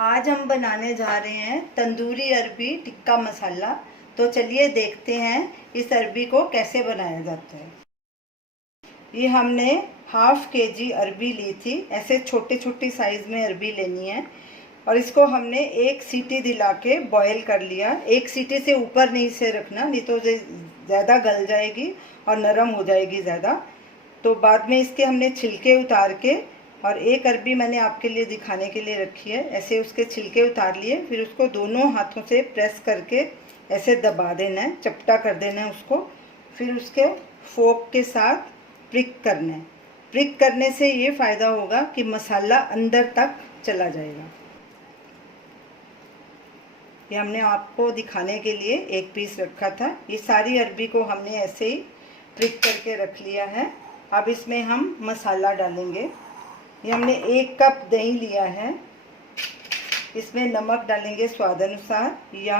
आज हम बनाने जा रहे हैं तंदूरी अरबी टिक्का मसाला। तो चलिए देखते हैं इस अरबी को कैसे बनाया जाता है। ये हमने हाफ केजी अरबी ली थी। ऐसे छोटे छोटे साइज़ में अरबी लेनी है और इसको हमने एक सीटी दिला के बॉयल कर लिया। एक सीटी से ऊपर नहीं से रखना, नहीं तो ज़्यादा गल जाएगी और नरम हो जाएगी ज़्यादा। तो बाद में इसके हमने छिलके उतार के, और एक अरबी मैंने आपके लिए दिखाने के लिए रखी है, ऐसे उसके छिलके उतार लिए। फिर उसको दोनों हाथों से प्रेस करके ऐसे दबा देना है, चपटा कर देना है उसको। फिर उसके फोक के साथ प्रिक करना है। प्रिक करने से ये फ़ायदा होगा कि मसाला अंदर तक चला जाएगा। ये हमने आपको दिखाने के लिए एक पीस रखा था। ये सारी अरबी को हमने ऐसे ही प्रिक करके रख लिया है। अब इसमें हम मसाला डालेंगे। ये हमने 1 कप दही लिया है। इसमें नमक डालेंगे स्वाद अनुसार या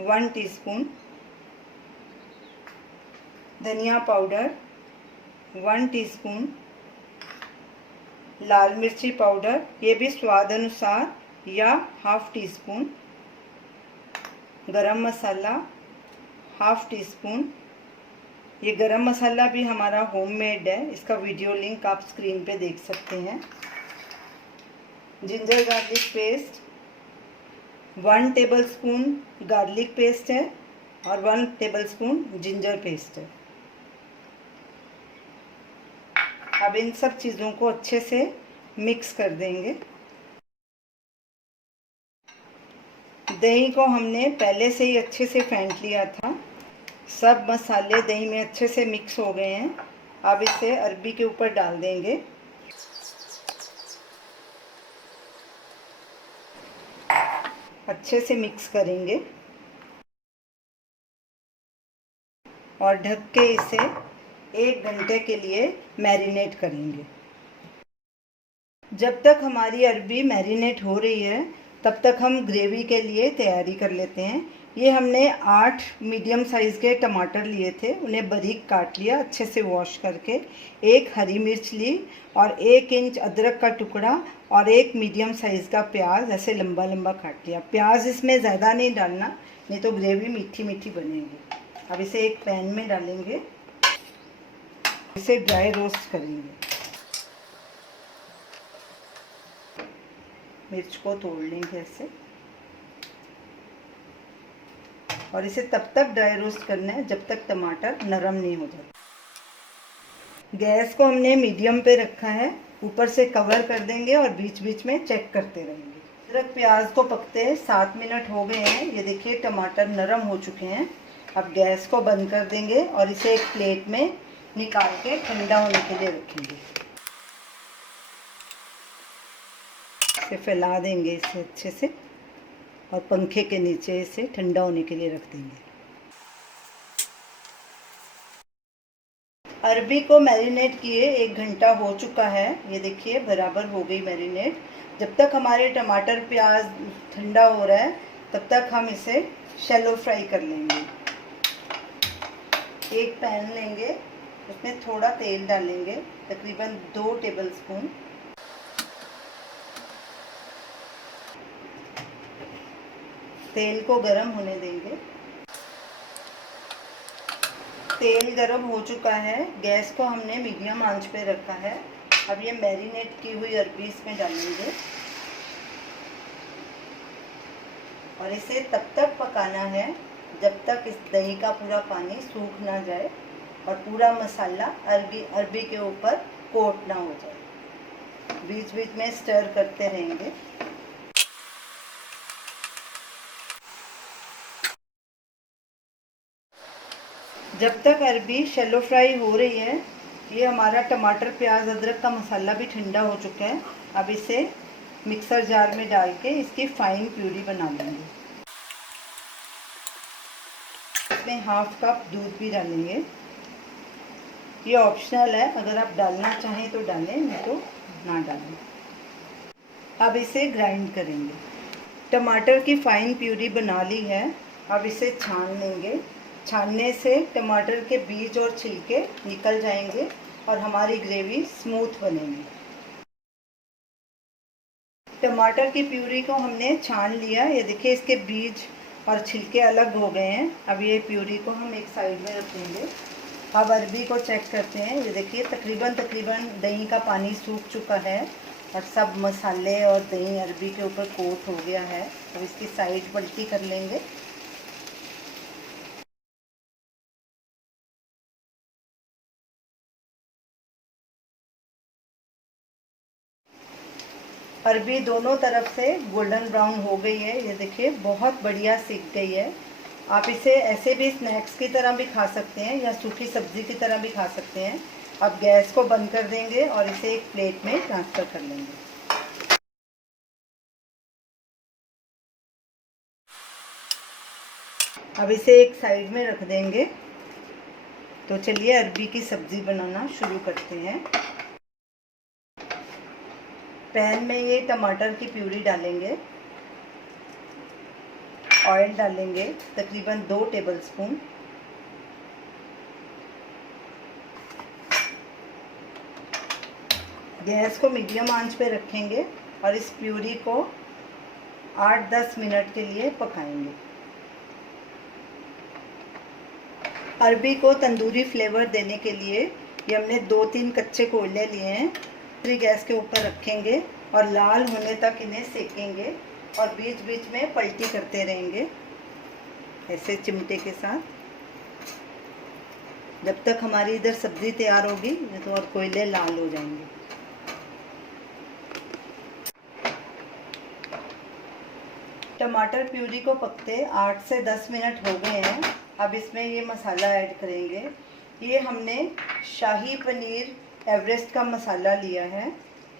1 टीस्पून, धनिया पाउडर 1 टीस्पून, लाल मिर्ची पाउडर ये भी स्वाद अनुसार या हाफ टीस्पून, गरम मसाला हाफ टीस्पून। ये गरम मसाला भी हमारा होममेड है, इसका वीडियो लिंक आप स्क्रीन पे देख सकते हैं। Ginger garlic paste 1 tablespoon garlic paste है और 1 टेबलस्पून जिंजर पेस्ट है। अब इन सब चीज़ों को अच्छे से मिक्स कर देंगे। दही को हमने पहले से ही अच्छे से फेंट लिया था। सब मसाले दही में अच्छे से मिक्स हो गए हैं। अब इसे अरबी के ऊपर डाल देंगे। अच्छे से मिक्स करेंगे और ढक के इसे 1 घंटे के लिए मैरिनेट करेंगे। जब तक हमारी अरबी मैरिनेट हो रही है तब तक हम ग्रेवी के लिए तैयारी कर लेते हैं। ये हमने 8 मीडियम साइज़ के टमाटर लिए थे, उन्हें बारीक काट लिया अच्छे से वॉश करके। 1 हरी मिर्च ली और 1 इंच अदरक का टुकड़ा और 1 मीडियम साइज़ का प्याज ऐसे लंबा लंबा काट लिया। प्याज इसमें ज़्यादा नहीं डालना, नहीं तो ग्रेवी मीठी मीठी बनेगी। अब इसे एक पैन में डालेंगे, इसे ड्राई रोस्ट करेंगे। मिर्च को तोड़ लेंगे ऐसे और इसे तब तक ड्राई रोस्ट करना है जब तक टमाटर नरम नहीं हो जाता। गैस को हमने मीडियम पे रखा है, ऊपर से कवर कर देंगे और बीच बीच में चेक करते रहेंगे। अदरक प्याज को पकते 7 मिनट हो गए हैं। ये देखिए टमाटर नरम हो चुके हैं। अब गैस को बंद कर देंगे और इसे एक प्लेट में निकाल के ठंडा होने के लिए रखेंगे। इसे फैला देंगे इसे अच्छे से और पंखे के नीचे इसे ठंडा होने के लिए रख देंगे। अरबी को मैरिनेट किए 1 घंटा हो चुका है। ये देखिए बराबर हो गई मैरिनेट। जब तक हमारे टमाटर प्याज ठंडा हो रहा है तब तक हम इसे शैलो फ्राई कर लेंगे। एक पैन लेंगे, उसमें थोड़ा तेल डालेंगे, तकरीबन 2 टेबलस्पून। तेल को गरम होने देंगे। तेल गरम हो चुका है, गैस को हमने मीडियम आंच पे रखा है। अब ये मैरिनेट की हुई अरबी इसमें डालेंगे और इसे तब तक पकाना है जब तक इस दही का पूरा पानी सूख ना जाए और पूरा मसाला अरबी के ऊपर कोट ना हो जाए। बीच बीच में स्टर करते रहेंगे। जब तक अरबी शैलो फ्राई हो रही है, ये हमारा टमाटर प्याज अदरक का मसाला भी ठंडा हो चुका है। अब इसे मिक्सर जार में डाल के इसकी फाइन प्यूरी बना लेंगे। इसमें हाफ कप दूध भी डालेंगे। ये ऑप्शनल है, अगर आप डालना चाहें तो डालें, नहीं तो ना डालें। अब इसे ग्राइंड करेंगे। टमाटर की फाइन प्यूरी बना ली है। अब इसे छान लेंगे। छानने से टमाटर के बीज और छिलके निकल जाएंगे और हमारी ग्रेवी स्मूथ बनेगी। टमाटर की प्यूरी को हमने छान लिया। ये देखिए इसके बीज और छिलके अलग हो गए हैं। अब ये प्यूरी को हम एक साइड में रखेंगे। अब अरबी को चेक करते हैं। ये देखिए तकरीबन दही का पानी सूख चुका है और सब मसाले और दही अरबी के ऊपर कोट हो गया है। अब इसकी साइड पलटी कर लेंगे। अरबी दोनों तरफ से गोल्डन ब्राउन हो गई है। ये देखिए बहुत बढ़िया सिक गई है। आप इसे ऐसे भी स्नैक्स की तरह भी खा सकते हैं या सूखी सब्जी की तरह भी खा सकते हैं। अब गैस को बंद कर देंगे और इसे एक प्लेट में ट्रांसफ़र कर लेंगे। अब इसे एक साइड में रख देंगे। तो चलिए अरबी की सब्ज़ी बनाना शुरू करते हैं। पैन में ये टमाटर की प्यूरी डालेंगे। ऑयल डालेंगे तकरीबन 2 टेबलस्पून। गैस को मीडियम आंच पे रखेंगे और इस प्यूरी को 8-10 मिनट के लिए पकाएंगे। अरबी को तंदूरी फ्लेवर देने के लिए ये हमने 2-3 कच्चे कोयले लिए हैं। फिर गैस के ऊपर रखेंगे और लाल होने तक इन्हें सेकेंगे और बीच बीच में पलटी करते रहेंगे ऐसे चिमटे के साथ, जब तक हमारी इधर सब्ज़ी तैयार होगी तो और कोयले लाल हो जाएंगे। टमाटर प्यूरी को पकते 8 से 10 मिनट हो गए हैं। अब इसमें ये मसाला ऐड करेंगे। ये हमने शाही पनीर एवरेस्ट का मसाला लिया है,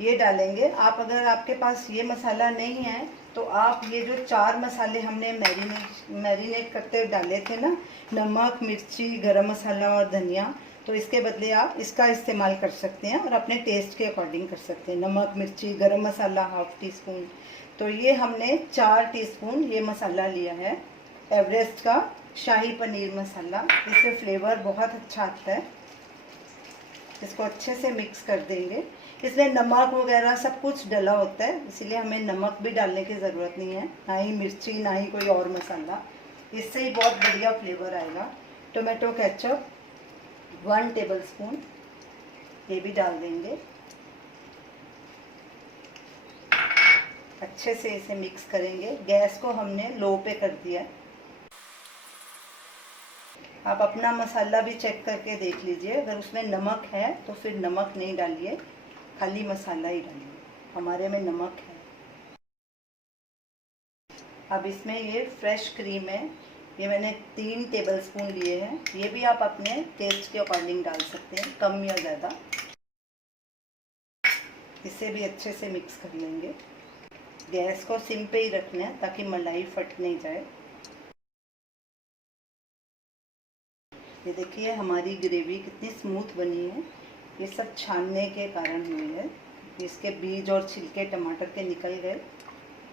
ये डालेंगे। आप अगर आपके पास ये मसाला नहीं है तो आप ये जो 4 मसाले हमने मैरिनेट करते हुए डाले थे ना, नमक, मिर्ची, गरम मसाला और धनिया, तो इसके बदले आप इसका इस्तेमाल कर सकते हैं और अपने टेस्ट के अकॉर्डिंग कर सकते हैं। नमक, मिर्ची, गरम मसाला हाफ टी स्पून। तो ये हमने 4 टीस्पून ये मसाला लिया है, एवरेस्ट का शाही पनीर मसाला। इससे फ्लेवर बहुत अच्छा आता है। इसको अच्छे से मिक्स कर देंगे। इसमें नमक वगैरह सब कुछ डला होता है, इसीलिए हमें नमक भी डालने की ज़रूरत नहीं है, ना ही मिर्ची, ना ही कोई और मसाला। इससे ही बहुत बढ़िया फ्लेवर आएगा। टोमेटो केचप 1 टेबलस्पून, ये भी डाल देंगे। अच्छे से इसे मिक्स करेंगे। गैस को हमने लो पे कर दिया है। आप अपना मसाला भी चेक करके देख लीजिए। अगर उसमें नमक है तो फिर नमक नहीं डालिए, खाली मसाला ही डालिए। हमारे में नमक है। अब इसमें ये फ्रेश क्रीम है, ये मैंने 3 टेबलस्पून लिए हैं। ये भी आप अपने टेस्ट के अकॉर्डिंग डाल सकते हैं, कम या ज़्यादा। इसे भी अच्छे से मिक्स कर लेंगे। गैस को सिम पे ही रखना है ताकि मलाई फट नहीं जाए। ये देखिए हमारी ग्रेवी कितनी स्मूथ बनी है। ये सब छानने के कारण हुई है। इसके बीज और छिलके टमाटर के निकल गए।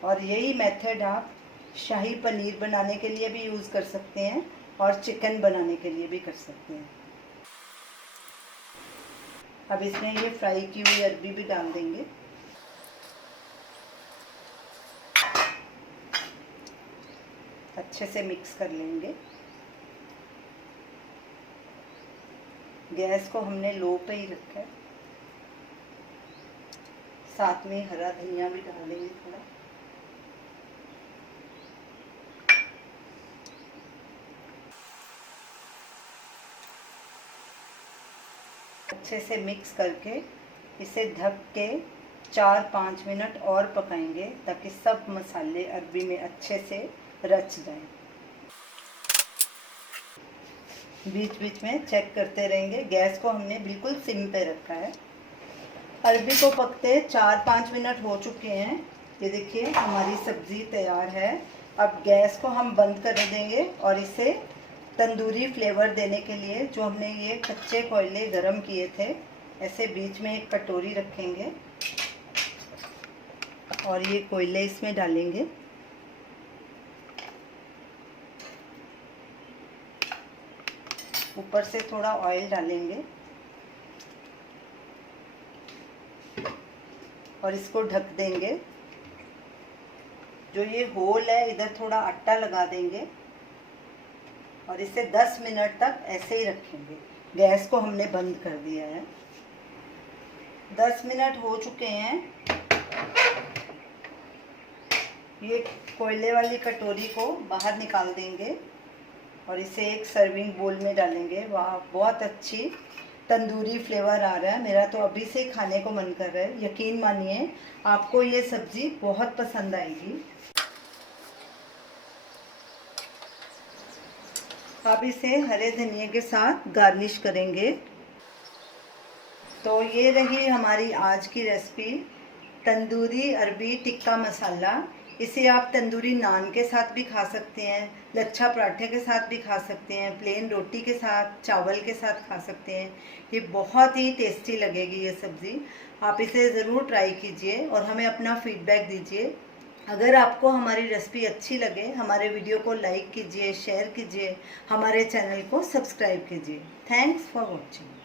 और यही मेथड आप शाही पनीर बनाने के लिए भी यूज़ कर सकते हैं और चिकन बनाने के लिए भी कर सकते हैं। अब इसमें ये फ्राई की हुई अरबी भी डाल देंगे। अच्छे से मिक्स कर लेंगे। गैस को हमने लो पे ही रखा है। साथ में हरा धनिया भी डाल देंगे थोड़ा। अच्छे से मिक्स करके इसे ढक के 4-5 मिनट और पकाएंगे ताकि सब मसाले अरबी में अच्छे से रच जाएं। बीच बीच में चेक करते रहेंगे। गैस को हमने बिल्कुल सिम पे रखा है। अरबी को पकते 4-5 मिनट हो चुके हैं। ये देखिए हमारी सब्ज़ी तैयार है। अब गैस को हम बंद कर देंगे और इसे तंदूरी फ्लेवर देने के लिए जो हमने ये कच्चे कोयले गरम किए थे, ऐसे बीच में एक कटोरी रखेंगे और ये कोयले इसमें डालेंगे। ऊपर से थोड़ा ऑयल डालेंगे और इसको ढक देंगे जो ये होल है इधर थोड़ा आटा लगा देंगे और इसे 10 मिनट तक ऐसे ही रखेंगे। गैस को हमने बंद कर दिया है। 10 मिनट हो चुके हैं। ये कोयले वाली कटोरी को बाहर निकाल देंगे और इसे एक सर्विंग बोल में डालेंगे। वाह, बहुत अच्छी तंदूरी फ्लेवर आ रहा है। मेरा तो अभी से खाने को मन कर रहा है। यकीन मानिए आपको ये सब्ज़ी बहुत पसंद आएगी। अब इसे हरे धनिया के साथ गार्निश करेंगे। तो ये रही हमारी आज की रेसिपी, तंदूरी अरबी टिक्का मसाला। इसे आप तंदूरी नान के साथ भी खा सकते हैं, लच्छा पराठे के साथ भी खा सकते हैं, प्लेन रोटी के साथ, चावल के साथ खा सकते हैं। ये बहुत ही टेस्टी लगेगी ये सब्ज़ी। आप इसे ज़रूर ट्राई कीजिए और हमें अपना फीडबैक दीजिए। अगर आपको हमारी रेसिपी अच्छी लगे, हमारे वीडियो को लाइक कीजिए, शेयर कीजिए, हमारे चैनल को सब्सक्राइब कीजिए। Thanks for watching.